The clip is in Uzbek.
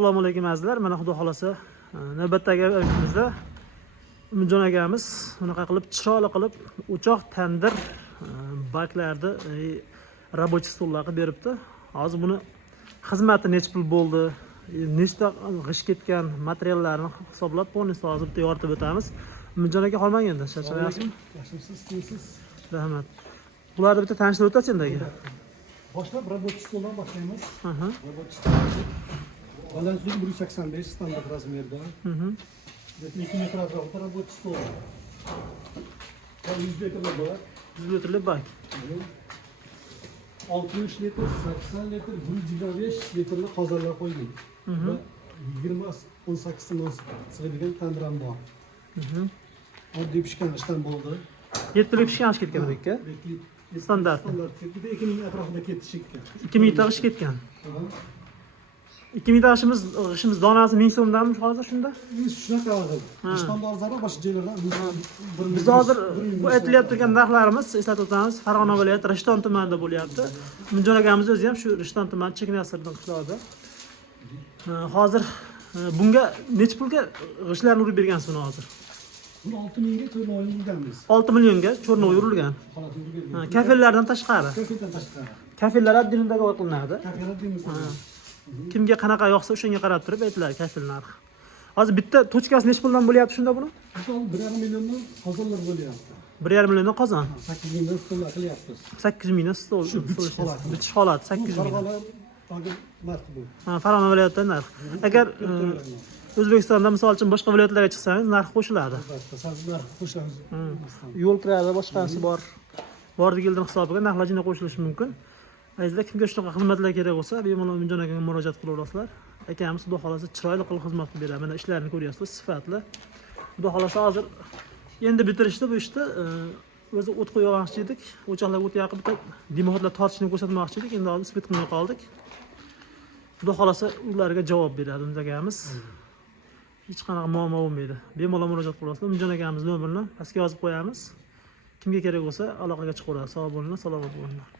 Assalomu alaykum azizlar. Mana xudo xolasa navbatdagi o'yinimizda Umidjon akamiz bunaqa qilib chiroyli qilib o'choq, tandir, baklarni рабочий stollar qilib beribdi. Hozir buni xizmati necha pul bo'ldi, nechta g'ish ketgan materiallarni hisoblab polностью hozir bitta yoritib o'tamiz. Umidjon aka qolmaganda charchamayapsizmi? Yaxshimisiz, tinchsiz. Rahmat. Bularni bitta tanishtirib o'tasiz endi aka. Boshlab рабочий stoldan boshlaymiz. Aha. Рабочий stol. Balandligi 185 standart razmerda. 2 metr atrofida рабочий stol. 100 litrli bak. 100 litrli bak. 60 litr, 80 litr, 125 litrli qozonlar qo'ygan. Va 20-18 sinus sig'adigan tandiram bor. Oddiy pishgan ishdan bo'ldi. 7 litrli pishgan osh ketgan aka. Standart. Standart ketdi, 2000 atrofida ketishi ketgan. 2000 ta g'ish ketgan. 2000 ta g'ishimiz donasi 1000 so'mdanmi hozir shunda? Shunaqa hozir. Ishtonda zarra boshqa joylardan Biz hozir bu aytilayotgan turgan narxlarimiz, eslatib o'tamiz, Farg'ona viloyati Rishton tumanida bo'lyapti. Umidjon akamiz o'zi ham shu Rishton tumani Chekinasirdan qishlog'ida. Hozir bunga necha pulga g'ishlarni urib bergansiz buni hozir? Buni 6000 ga to'lov yurilganmiz. 6 millionga cho'rnov urilgan. Holat yurilgan. Kafellardan tashqari. Kafeldan tashqari. Kafellar abdinidagi qilinadi. Kafelar deymiz. Kimga qanaqa yoqsa o'shanga qarab turib aytiladi kafel narxi. Hozir bitta tochkasi necha puldan bo'lyapti shunda buni? 1,5 milliondan qozonlar bo'lyapti. 1,5 milliondan qozon. 8 mingdan stollar qilyapmiz. 8 mingdan stol. Shu bitish holati. Bitish holati 8 ming. Farg'ona narxi bu. Farg'ona viloyatidan narx. Agar O'zbekistonda misol uchun boshqa viloyatlarga chiqsangiz narx qo'shiladi. Narx qo'shamiz. Yo'l kiradi, boshqasi bor. Bordi-keldi hisobiga narxlar jina qo'shilishi mumkin. Azizlar, kimga shunaqa xizmatlar kerak bo'lsa, bemalol Umidjon akaga murojaat qilaverasizlar. Akamiz xudo xolasa chiroyli qilib xizmat qilib beradi. Mana ishlarini ko'ryapsiz, sifatli. Xudo xolasa hozir endi bitirishdi bu ishni. O'zi o't qo'ymoqchi edik. O'choqlarga o't yoqib bitta dimoxotlar tortishni ko'rsatmoqchi edik. Endi hozir isbet qilmay qoldik. Xudo xolasa ularga javob beradi Umidjon akamiz. Hech qanaqa muammo bo'lmaydi. Bemalol murojaat qilasizlar. Umidjon akamiz nomerini pastga yozib qo'yamiz. Kimga kerak bo'lsa aloqaga chiqaveradi. Sog' bo'linglar, salomat bo'linglar.